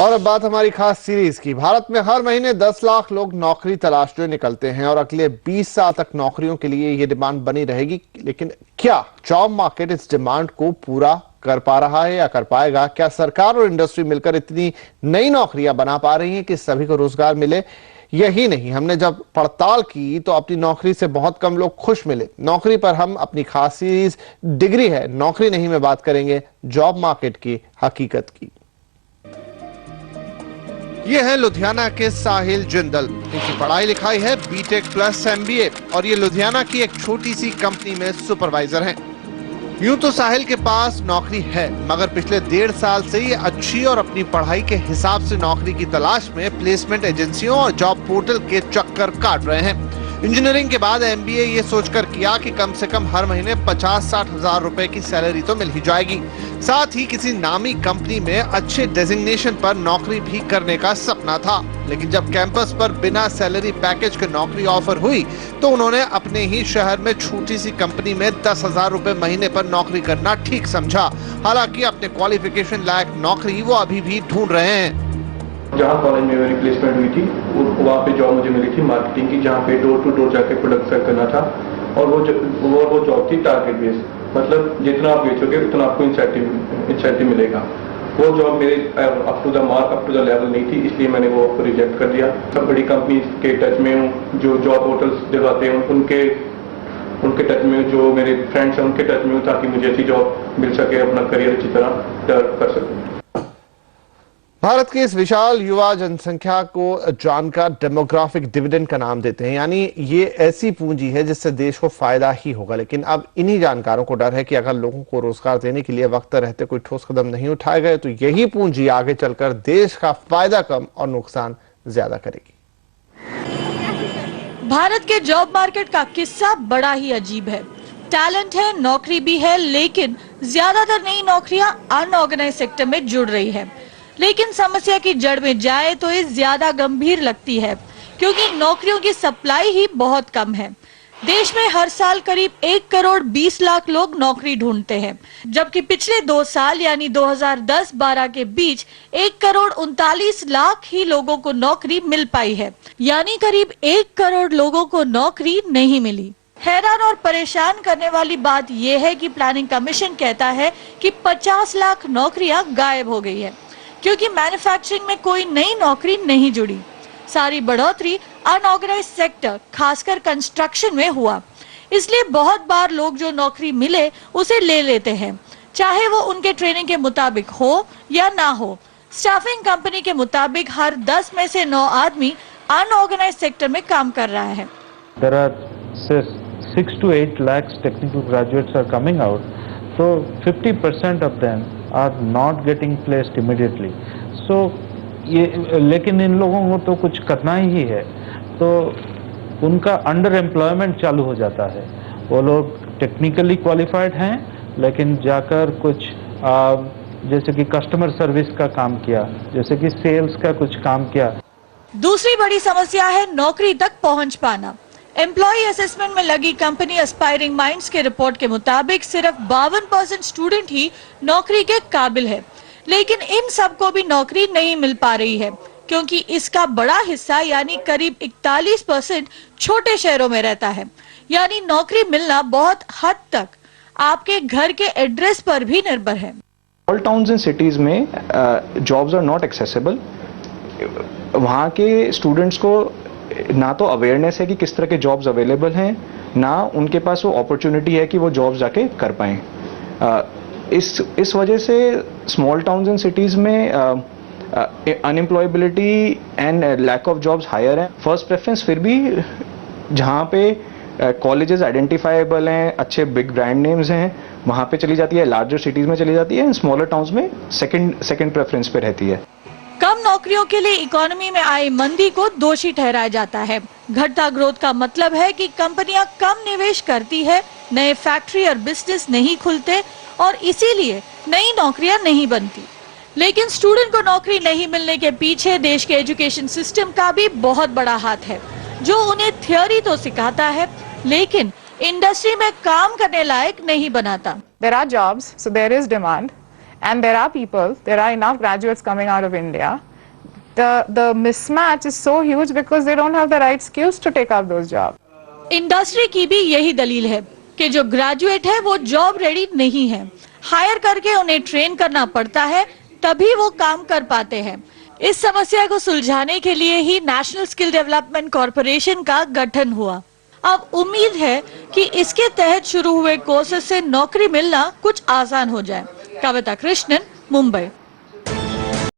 और अब बात हमारी खास सीरीज की। भारत में हर महीने 10 लाख लोग नौकरी तलाशने निकलते हैं और अगले 20 साल तक नौकरियों के लिए ये डिमांड बनी रहेगी। लेकिन क्या जॉब मार्केट इस डिमांड को पूरा कर पा रहा है या कर पाएगा? क्या सरकार और इंडस्ट्री मिलकर इतनी नई नौकरियां बना पा रही हैं कि सभी को रोजगार मिले? यही नहीं, हमने जब पड़ताल की तो अपनी नौकरी से बहुत कम लोग खुश मिले। नौकरी पर हम अपनी खास सीरीज डिग्री है नौकरी नहीं में बात करेंगे जॉब मार्केट की हकीकत की। ये है लुधियाना के साहिल जिंदल। इनकी पढ़ाई लिखाई है बीटेक प्लस एमबीए और ये लुधियाना की एक छोटी सी कंपनी में सुपरवाइजर हैं। यूं तो साहिल के पास नौकरी है, मगर पिछले 1.5 साल से ये अच्छी और अपनी पढ़ाई के हिसाब से नौकरी की तलाश में प्लेसमेंट एजेंसियों और जॉब पोर्टल के चक्कर काट रहे हैं। इंजीनियरिंग के बाद एमबीए ये सोचकर किया कि कम से कम हर महीने 50-60 हजार रुपए की सैलरी तो मिल ही जाएगी। साथ ही किसी नामी कंपनी में अच्छे डेजिग्नेशन पर नौकरी भी करने का सपना था। लेकिन जब कैंपस पर बिना सैलरी पैकेज के नौकरी ऑफर हुई तो उन्होंने अपने ही शहर में छोटी सी कंपनी में 10,000 रुपए महीने पर नौकरी करना ठीक समझा। हालांकि अपने क्वालिफिकेशन लायक नौकरी वो अभी भी ढूंढ रहे हैं। जहाँ कॉलेज में मेरी प्लेसमेंट हुई थी वहाँ पे जॉब मुझे मिली थी मार्केटिंग की, जहाँ पे डोर टू डोर जाके प्रोडक्ट सेल करना था। और वो जॉब थी टारगेट बेस, मतलब जितना आप बेचोगे उतना आपको इंसेंटिव मिलेगा। वो जॉब मेरे up to the mark, up to the level नहीं थी, इसलिए मैंने वो रिजेक्ट कर दिया। सब बड़ी कंपनी के टच में हूँ, जो जॉब पोर्टल्स दिलवाते हैं उनके टच में, जो मेरे फ्रेंड्स हैं उनके टच में हूँ, ताकि मुझे अच्छी जॉब मिल सके, अपना करियर अच्छी तरह कर सकूँ। भारत की इस विशाल युवा जनसंख्या को जानकर डेमोग्राफिक डिविडेंड का नाम देते हैं, यानी ये ऐसी पूंजी है जिससे देश को फायदा ही होगा। लेकिन अब इन्हीं जानकारों को डर है कि अगर लोगों को रोजगार देने के लिए वक्त रहते कोई ठोस कदम नहीं उठाए गए तो यही पूंजी आगे चलकर देश का फायदा कम और नुकसान ज्यादा करेगी। भारत के जॉब मार्केट का किस्सा बड़ा ही अजीब है। टैलेंट है, नौकरी भी है, लेकिन ज्यादातर नई नौकरियां अनऑर्गेनाइज सेक्टर में जुड़ रही है। लेकिन समस्या की जड़ में जाए तो ये ज्यादा गंभीर लगती है, क्योंकि नौकरियों की सप्लाई ही बहुत कम है। देश में हर साल करीब 1 करोड़ 20 लाख लोग नौकरी ढूंढते हैं, जबकि पिछले 2 साल यानी 2010-12 के बीच 1 करोड़ 39 लाख ही लोगों को नौकरी मिल पाई है, यानी करीब 1 करोड़ लोगों को नौकरी नहीं मिली। हैरान और परेशान करने वाली बात यह है कि प्लानिंग कमीशन कहता है कि 50 लाख नौकरियां गायब हो गई है, क्योंकि मैन्युफैक्चरिंग में कोई नई नौकरी नहीं जुड़ी। सारी बढ़ोतरी अनऑर्गेनाइज सेक्टर, खासकर कंस्ट्रक्शन में हुआ। इसलिए बहुत बार लोग जो नौकरी मिले उसे ले लेते हैं, चाहे वो उनके ट्रेनिंग के मुताबिक हो या ना हो। स्टाफिंग कंपनी के मुताबिक हर 10 में से 9 आदमी अनऑर्गेनाइज सेक्टर में काम कर रहा है। There are 6 to 8 lakhs technical graduates are coming out, so 50% of them are not getting placed immediately. So लेकिन इन लोगों को तो कुछ करना ही है, तो उनका अंडर एम्प्लॉयमेंट चालू हो जाता है। वो लोग टेक्निकली क्वालिफाइड हैं, लेकिन जाकर कुछ जैसे कि कस्टमर सर्विस का काम किया, जैसे कि सेल्स का कुछ काम किया। दूसरी बड़ी समस्या है नौकरी तक पहुंच पाना। एम्प्लॉय असेसमेंट में लगी कंपनी एस्पायरिंग माइंड्स के रिपोर्ट के मुताबिक सिर्फ 52% स्टूडेंट ही नौकरी के काबिल है। लेकिन इन सबको भी नौकरी नहीं मिल पा रही है, क्योंकि इसका बड़ा हिस्सा यानी करीब 41% छोटे शहरों में रहता है। यानी नौकरी मिलना बहुत हद तक आपके घर के एड्रेस पर भी निर्भर है। ऑल टाउन्स एंड सिटीज में जॉब्स आर नॉट एक्सेसिबल। वहाँ के स्टूडेंट्स को ना तो अवेयरनेस है कि किस तरह के जॉब्स अवेलेबल हैं, ना उनके पास वो अपॉर्चुनिटी है कि वो जॉब्स जाके कर पाएं। इस वजह से स्मॉल टाउन्स एंड सिटीज में unemployability and lack of jobs higher है। फर्स्ट प्रेफरेंस फिर भी जहाँ पे कॉलेजेस आइडेंटिफाइबल हैं, अच्छे बिग ब्रांड नेम्स हैं, वहाँ पे चली जाती है, लार्जर सिटीज में चली जाती है, स्मॉलर टाउन्स में सेकंड प्रेफरेंस पे रहती है। कम नौकरियों के लिए इकोनॉमी में आई मंदी को दोषी ठहराया जाता है। घटता ग्रोथ का मतलब है कि कंपनियां कम निवेश करती है, नए फैक्ट्री और बिजनेस नहीं खुलते और इसीलिए नई नौकरियां नहीं बनती। लेकिन स्टूडेंट को नौकरी नहीं मिलने के पीछे देश के एजुकेशन सिस्टम का भी बहुत बड़ा हाथ है, जो उन्हें थ्योरी तो सिखाता है, लेकिन इंडस्ट्री में काम करने लायक नहीं बनाता। There are jobs, so there is demand. and there are enough graduates coming out of India, the mismatch is so huge because they don't have the right skills to take up those jobs. Industry की भी यही दलील है कि जो graduate है वो job ready नहीं है, हायर करके उन्हें ट्रेन करना पड़ता है तभी वो काम कर पाते हैं। इस समस्या को सुलझाने के लिए ही नेशनल स्किल डेवलपमेंट कॉर्पोरेशन का गठन हुआ। अब उम्मीद है कि इसके तहत शुरू हुए कोर्सेज से नौकरी मिलना कुछ आसान हो जाए। कविता कृष्णन, मुंबई।